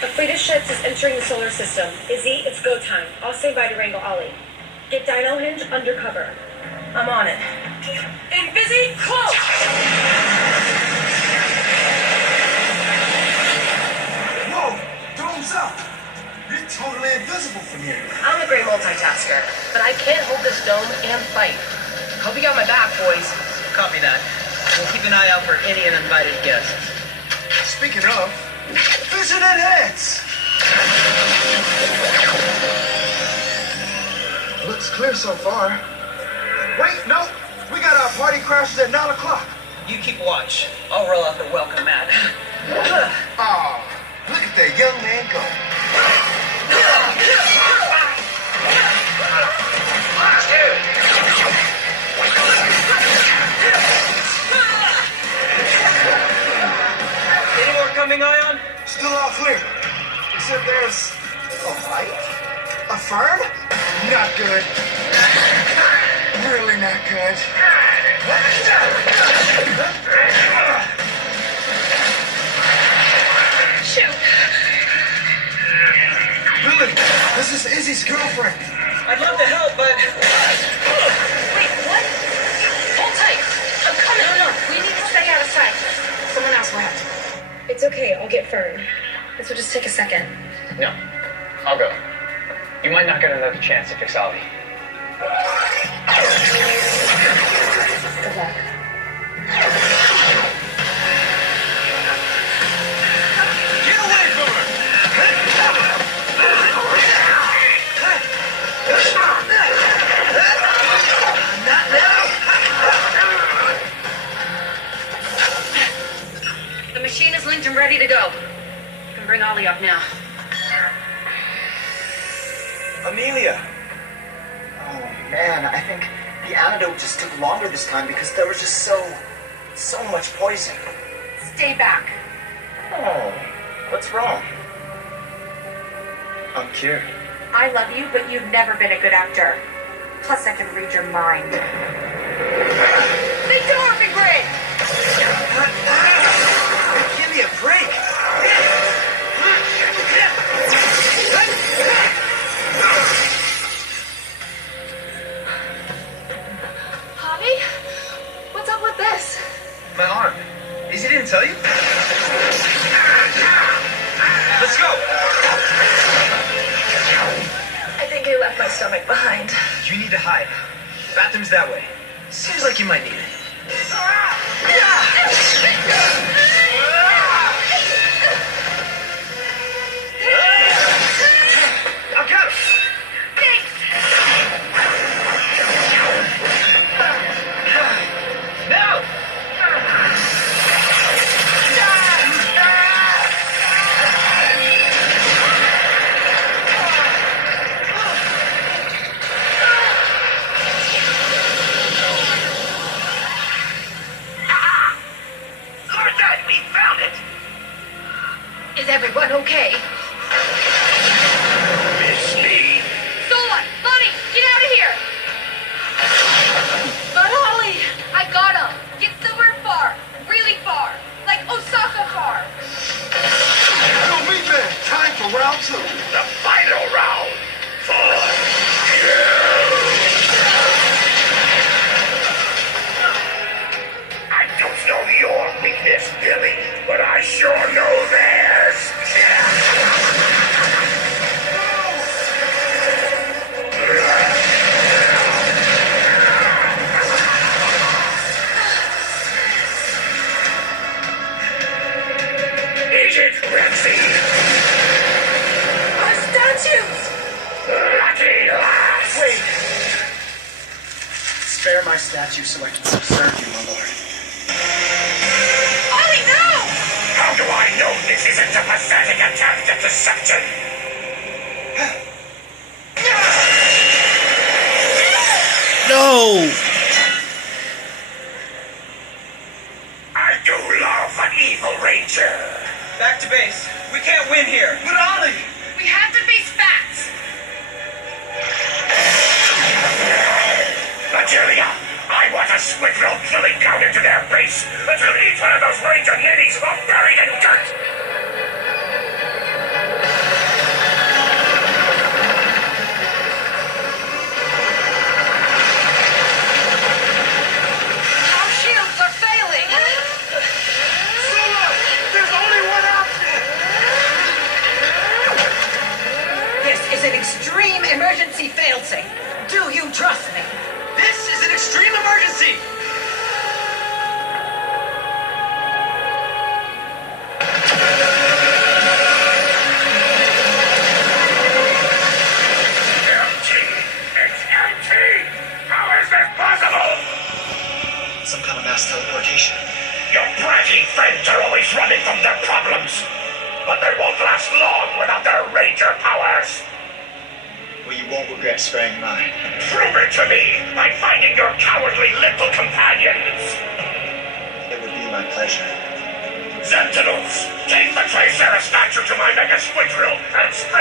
A fleet of ships is entering the solar system. Izzy, it's go time. I'll stay by to wrangle Ollie. Get Dinohenge undercover. I'm on it. Invisi cloak! Whoa! Dome's up! You're totally invisible from here. I'm a great multitasker, but I can't hold this dome and fight. Hope you got my back, boys. Copy that. We'll keep an eye out for any uninvited guests. Speaking of, vision enhance! Looks clear so far. Wait, no! We got our party crashes at 9 o'clock. You keep watch. I'll roll out the welcome mat. Oh, look at that young man go. Any more coming, Aiyon? Still all clear. Except there's a light? A Fern? Not good. Really not good. Shoot! Billy, this is Izzy's girlfriend. I'd love to help, but... Wait, what? Hold tight. I'm coming. No, we need to stay out of sight. Someone else will have to. It's okay, I'll get Fern. This will just take a second. No, I'll go. You might not get another chance to fix Ollie. Good luck. Get away from her! Not now! The machine is linked and ready to go. You can bring Ollie up now. Amelia! Oh man, I think the antidote just took longer this time because there was just so much poison. Stay back. Oh, what's wrong? I'm cured. I love you, but you've never been a good actor. Plus, I can read your mind. The Dorphin Grid! Give me a break! Javi? What's up with this? My arm. Izzy didn't tell you? Let's go! I think I left my stomach behind. You need to hide. Bathroom's that way. Seems like you might need it. I got him! Now! Lord Zedd, we found it! Is everyone okay? Miss me! Sola! Lani! Get out of here! But Ollie! I got him! Get somewhere far! Really far! Like Osaka far! Yo, meet man! Time for round 2. The final round for you. I don't know your weakness, Billy, but I sure know theirs. Agent Ramsey, Our statues! lucky last. Wait! Spare my statue so I can subserve you, my lord. Ollie, no! How do I know this isn't a pathetic attempt at deception? No! I do love an evil ranger. Back to base. We can't win here. But Ollie! We have to face facts! Amelia, I want a squid-roll killing count into their base until each one of those ranger ninnies are buried in dirt. an extreme emergency failsafe. Do you trust me? This is an extreme emergency! Empty! It's empty! How is this possible? Some kind of mass teleportation. Your bratty friends are always running from their problems. But they won't last long without their ranger powers. Well, you won't regret sparing mine. Prove it to me by finding your cowardly little companions. It would be my pleasure. Zentinels, take the Tricera statue to my mega squid drill and spread